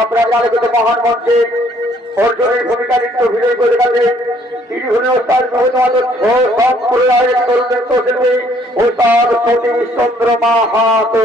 আমরা আলোচিত মহান মঞ্চে অর্জুনের ভূমিকা নৃত্য অভিনয় করে গেলেন তিনি হলেন ওস্তাদ প্রভুতমাদ সম্প্রদায়ের তরুণ নৃত্যশিল্পী ওস্তাদ সতীশ চন্দ্র মাহাতো।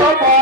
আমার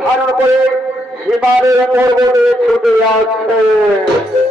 ধারণ করে হিমালয়ের পর্বতে ছুটে আসছে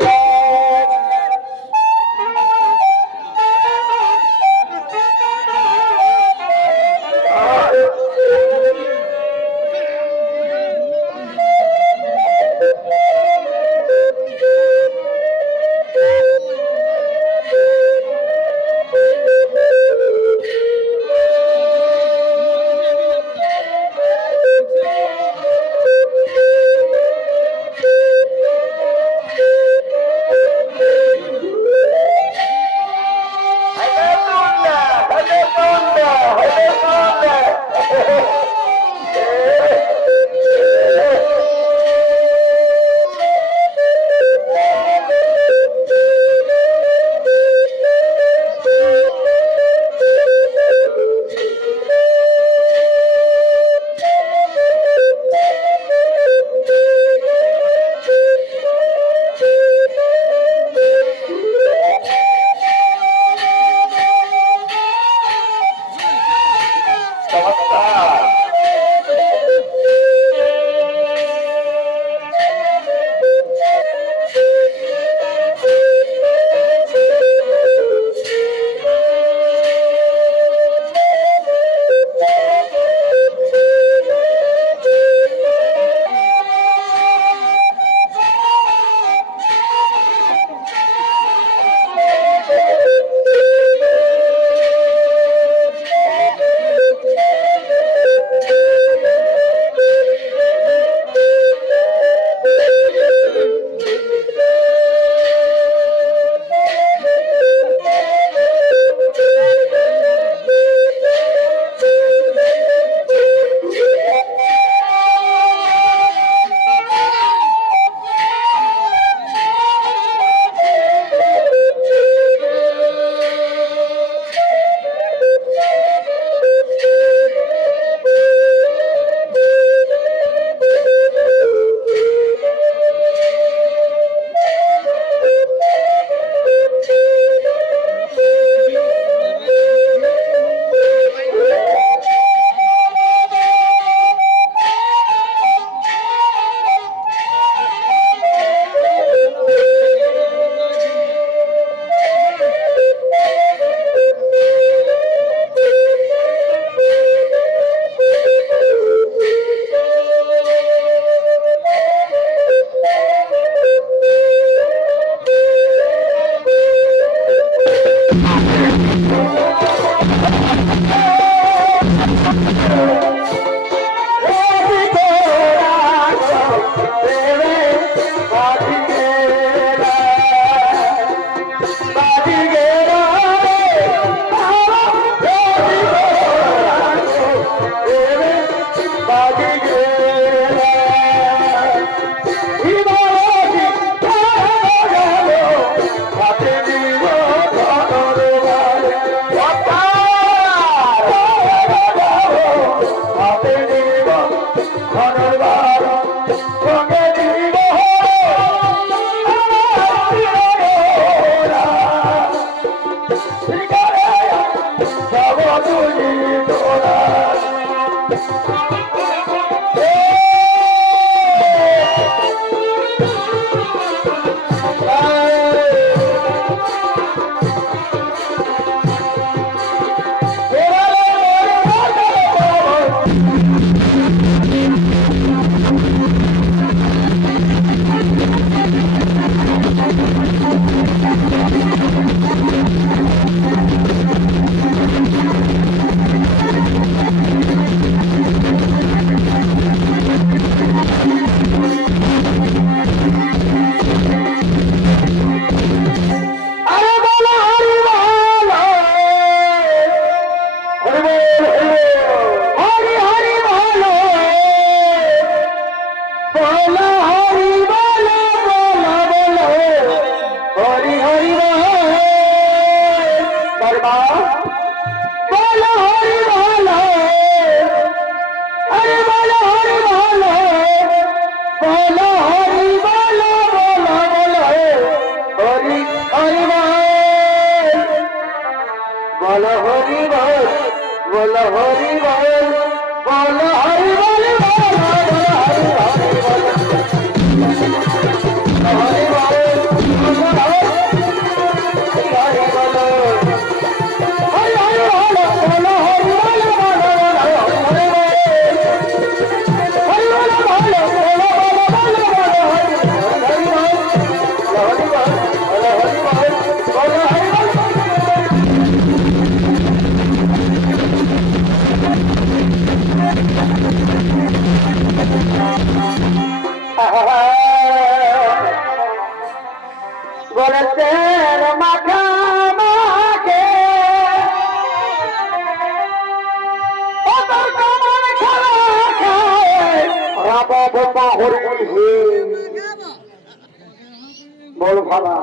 বল ভালা,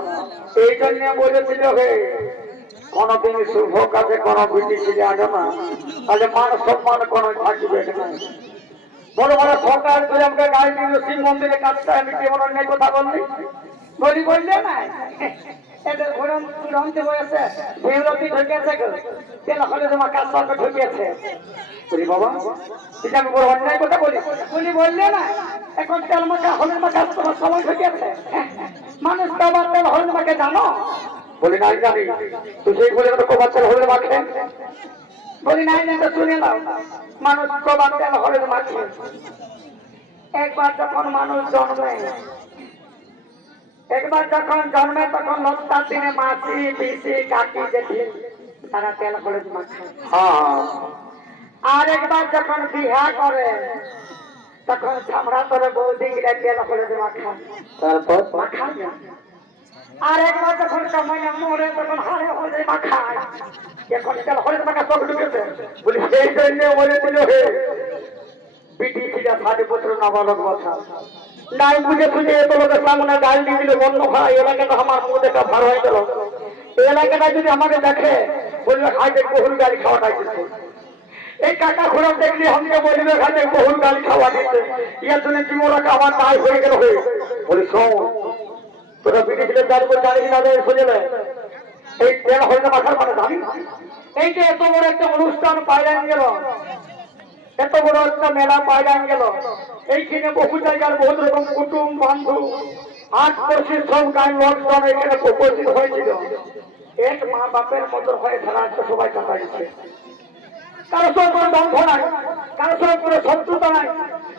এই জন্য বলেছিল হে কোনদিন শুভ কাজে কোন বিটি ছিল আগে না, তাহলে মান সম্মান কোন থাকবে না। বড় বড় সরকার তুই আমাকে গাড়ি দিল শিব মন্দিরে কাজটা আমি কেমন অন্যায় কথা বললি? বলি, বললে না? এদের ঘুরন রমতে হয়েছে ভেউরতি ঢুকেছে তেল হলে তোমার কাজ সরকার ঢুকিয়েছে? বলি, বাবা, এটা আমি বড় অন্যায় কথা বলি। বলি, বললে না, এখন তেল মাখা হলের মাখা, তোমার সময় ঢুকিয়েছে। মানুষ তো তেল হলের মাকে জানো? বলি, নাই জানি। তুই সেই বলে তো কবার তেল হলের মাখে? বলি, নাই না তো শুনে নাও। মানুষ কবার তেল হলের মাখে। একবার যখন মানুষ জন্মে একবার যখন জন্মে তখন লত্তার দিনে মাসি পিসি কাকি জেঠি তারা তেল হলুদ মাখায় আর একবার যখন বিহা করে তখন চামড়া করে বৌদি গিরা তেল হলুদ মাখায় তারপর? মাখায় না। আর একবার যখন কামাইনা মরে তখন হাড়ে হলুদ মাখায়। এখন তেল হলুদ মাখা চোখ ঢুকেছে। বলি সেই জন্য বলেছিল হে। বিটি ছিল ষাট বছর নাবালক বছর। নাই বুঝে বুঝে লোকের সামনে গাল দিয়ে দিলে বন্য ভাই, এলাকাটা আমার মুখ দেখা ভার হয়ে গেল। এই এলাকাটা যদি আমাকে দেখে, বলবে হাইটে বহুল গাড়ি খাওয়াটা দিচ্ছে এই কাকা ঘোড়া দেখলে আমাকে বলবে হাইটে বহুল গাড়ি খাওয়া দিচ্ছে ইয়ার জন্য জীবনটা আমার নাই হয়ে গেল হয়ে। বলি, শোন, তোরা ছিল গাড়ি করে গাড়ি না দেয় নেয় এই তেল হয়ে মাথার মানে জানি এই যে এত বড় একটা অনুষ্ঠান পাইলেন গেল, এত বড় একটা মেলা পাইলাম গেল এইখানে বহু জায়গার বহু রকম কুটুম বান্ধব, আট পঁচিশ জন গান লোকজন এখানে উপস্থিত হয়েছিল। এক মা বাপের মতো হয়ে সারা সবাই কাটা গেছে কারও সঙ্গে কোনো দ্বন্দ্ব নাই, কারও সঙ্গে কোনো শত্রুতা নাই।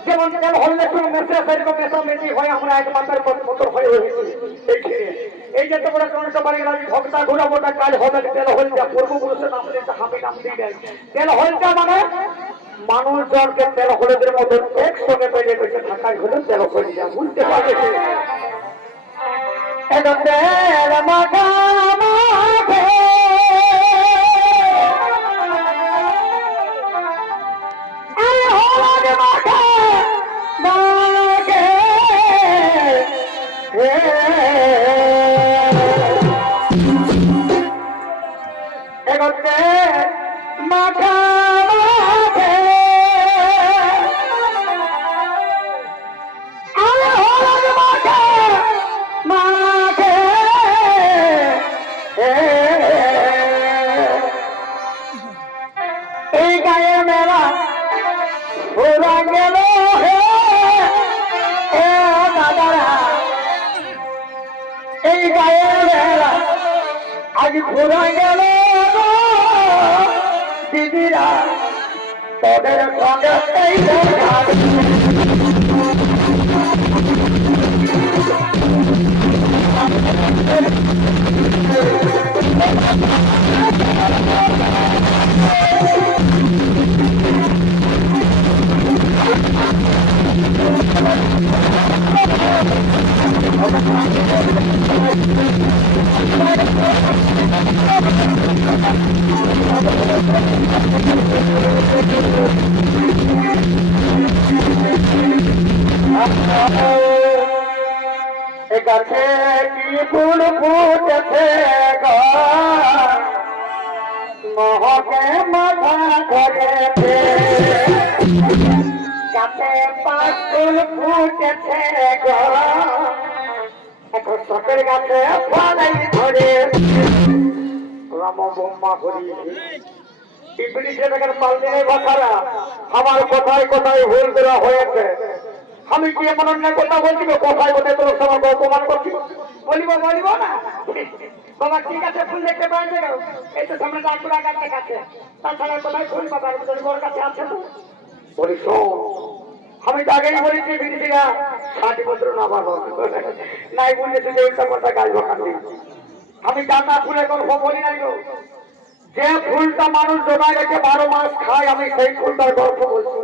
যেমন কেন হলে কোনো মেসে সেরকম মেসামেসি হয়ে, আমরা এক মাতার মতো হয়ে রয়েছি এই যে তোমরা কোন সবারই আমি ভক্তা ঘুরা মোটা কাজ হবে, তেল হলটা পূর্বপুরুষের নাম দিতে হামি নাম দিয়ে দেয়। তেল হলটা মানে মানুষজনকে তেল হলুদের মতন একসঙ্গে পেলে বেঁচে থাকাই হলে তেল হলুদ বুঝতে পারে। এটা এই গায়ের বেলা আজ ঘোরা গেল দিদিরা তোদের দেখা এ গাছে কি ফুল ফুটেছে মহকে মাথা ধরেছে পাঁচ ফুটেছে গাছে ফলাই ধরে। রাম বোম্মা করি আমার কোথায় কোথায় ভুল করা হয়েছে। আমি কি এমন অন্যায় কথা বলছি? কোথায় কোথায় তোর সবার অপমান করছি বলিব বলিব না। বাবা, ঠিক আছে, ফুল দেখতে পাওয়া এই তো সামনে কাছে তাছাড়া কোথায় ফুল বাবার ভিতরে কাছে আছে তো। আমি তো আগেই বলেছি বিদেশিরা ষাট বছর না বাবা নাই বলেছি যে উল্টা কথা গাছ বসানো আমি ডাটা ফুলের গল্প বলি নাই গো যে ফুলটা মানুষ জোগায় রেখে বারো মাস খায়, আমি সেই ফুলটার গল্প বলছি।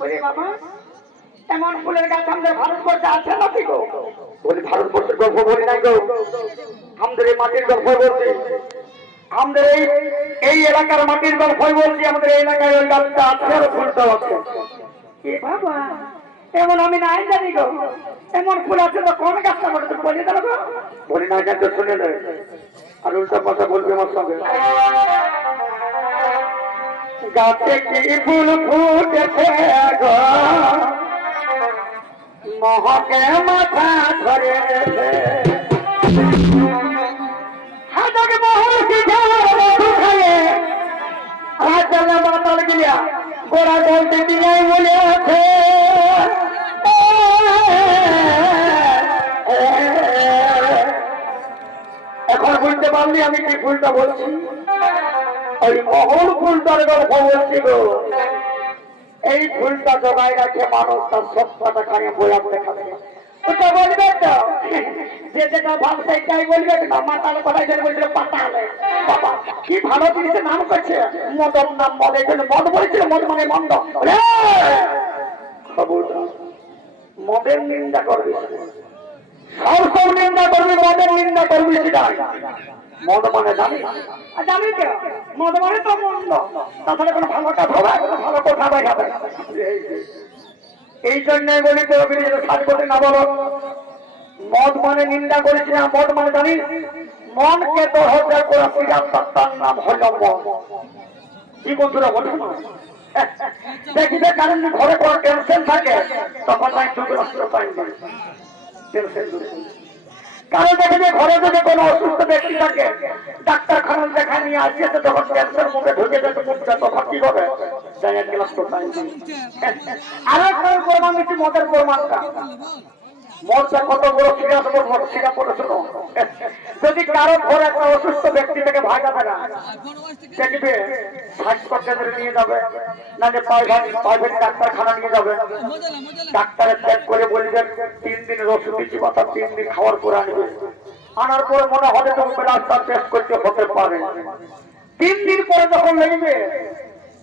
বলি, বাবা, এমন ফুলের গাছ আমাদের ভারতবর্ষে আছে নাকি গো? বলি, ভারতবর্ষের গল্প বলি নাই গো। আমাদের এই মাটির গল্প বলছি। আমাদের এই এই এলাকার মাটির গল্পই বলছি, আমাদের এই এলাকায় ওই গাছটা আছে আর ফুলটাও আছে। বাবা, এমন আমি নাই জানি গো। এমন ফুল আছে তো কোন গাছটা তুমি বলে দাও বলি না তো শুনে নেই আর উল্টা কথা বলবে আমার সঙ্গে। গাছে কি ফুল ফুটেছে গো? মহকে মাথা ধরেছে। বলতে দিয়ে মনে আছে এখন বুঝতে পারলি আমি কি ফুলটা বলছি? ওই মহল ফুলটার গল্প বলছিল এই ফুলটা জোগায় রাখে মানুষ তার সত্তাটা খানে বয়াম দেখাবে ওটা বলবে তো? যে যেটা ভাবছে এটাই বলবে না মাতাল কথাই যেন বলছিল পাতালে। বাবা, কি ভালো জিনিসের নাম করছে? মদর নাম মদ জন্য মদ বলেছিল, মদ মানে মন্দ! মদের নিন্দা করবি। সব সব নিন্দা করবি, মদের নিন্দা করবি সেটাই মদ মানে জানি জানি তো মদ মানে তো মন্দ। তাছাড়া কোনো ভালো কথা কোনো ভালো কথা দেখাবে এই জন্য বলি তো বিরোধী সাজ না বলো। মদ মানে নিন্দা করেছি না, মদ মানে জানি? মনকে তো হত্যা করা সিরাজ সত্তার নাম হল কি বন্ধুরা বলুন দেখিবে কারণ ঘরে কোনো টেনশন থাকে, তখন তাই চোখে অস্ত্র পাইনি টেনশন কারও যে ঘরে যদি কোনো অসুস্থ ব্যক্তি থাকে ডাক্তারখানা দেখা নিয়ে আসছে তখন ক্যান্সার মুখে ঢুকে যেতে মুখটা তখন কি হবে। যাই এক মতের তো পাই আর একটা প্রমাণ দিচ্ছি মদের প্রমাণটা। মদটা কত বড় সিরিয়াস মদ সিরা পড়ে শোনো। যদি কারও ঘরে একটা অসুস্থ ব্যক্তি থেকে ভাগাবে না দেখবে কেন্দ্রে নিয়ে যাবে। না যে প্রাইভেট ডাক্তারখানা নিয়ে যাবে। ডাক্তারে চেক করে বলবেন তিন দিন ওষুধ দিচ্ছি কথা তিন দিন খাওয়ার পরে আনবে আনার পরে মনে হবে তুমি রাস্তার টেস্ট করতে হতে পারে। তিন দিন পরে যখন লাগবে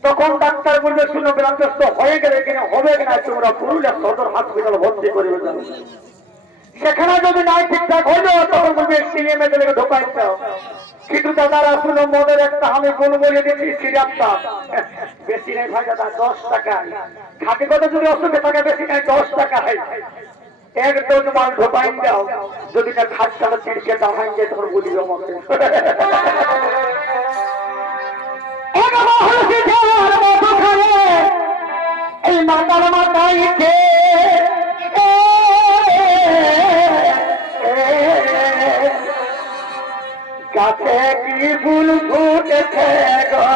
তখন ডাক্তার বলবে শুনো গ্রামগ্রস্ত হয়ে গেলে কিনা হবে কিনা? তোমরা পুরুলিয়া সদর হসপিটাল ভর্তি করে সেখানে যদি নাই ঠিকঠাক হইল তখন বলবে সিএমএ দিলে ঢোকাই কিন্তু দাদারা, শুনো, মদের একটা আমি কোন বলে দিচ্ছি সিরাপটা বেশি নেই ভাই দাদা, দশ টাকা। খাটি কথা যদি অসুখে থাকে, বেশি নাই, দশ টাকা হয় এক ডোজ মাল ঢোকাই দাও। যদি না খাটটা তিরকে দাঁড়াই যায় তখন বলি আমাকে মাতাইছে গাছে কি ফুল ফুটেছে গো?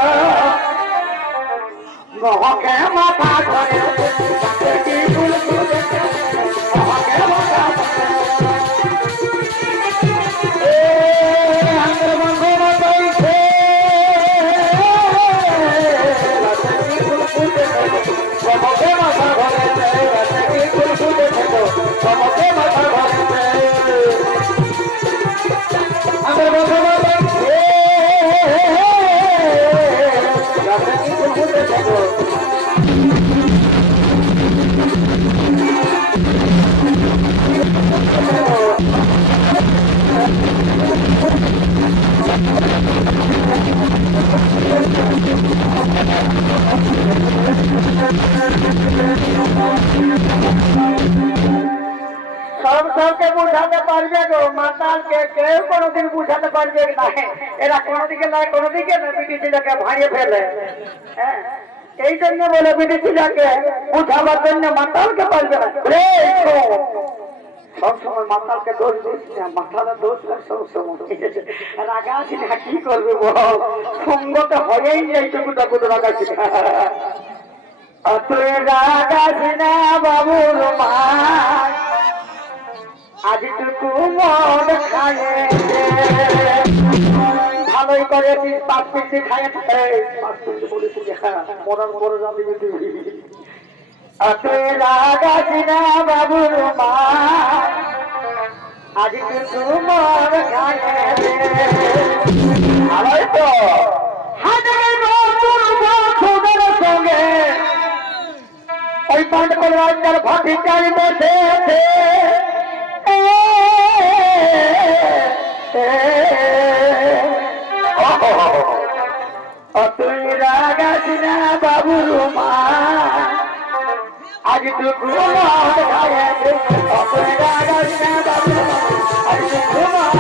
মহকে মাথা ধরে ছেলেকে ভাঙিয়ে ফেলে। হ্যাঁ? এই জন্য বলে বিটি বুঝাবার জন্য মাতালকে পারবে না। সবসময় মন খায়ে ভালোই করেছিস পাঁচ পিসি খায়ে পাঁচ পিসি বলেছি মরার বড় জানি তুই রাগাছি না বাবুর মা আজ টুকু মন খায়ে ভালোই তো হাজার বছর বছরের সঙ্গে ওই পান্ড কলরাজার ভাটি চাই বসে আছে রাগাছি না বাবুর মা আজ তুই ঘুমার খাইয়াছে তুই রাগাছি না বাবুর মা আজ তুই ঘুমার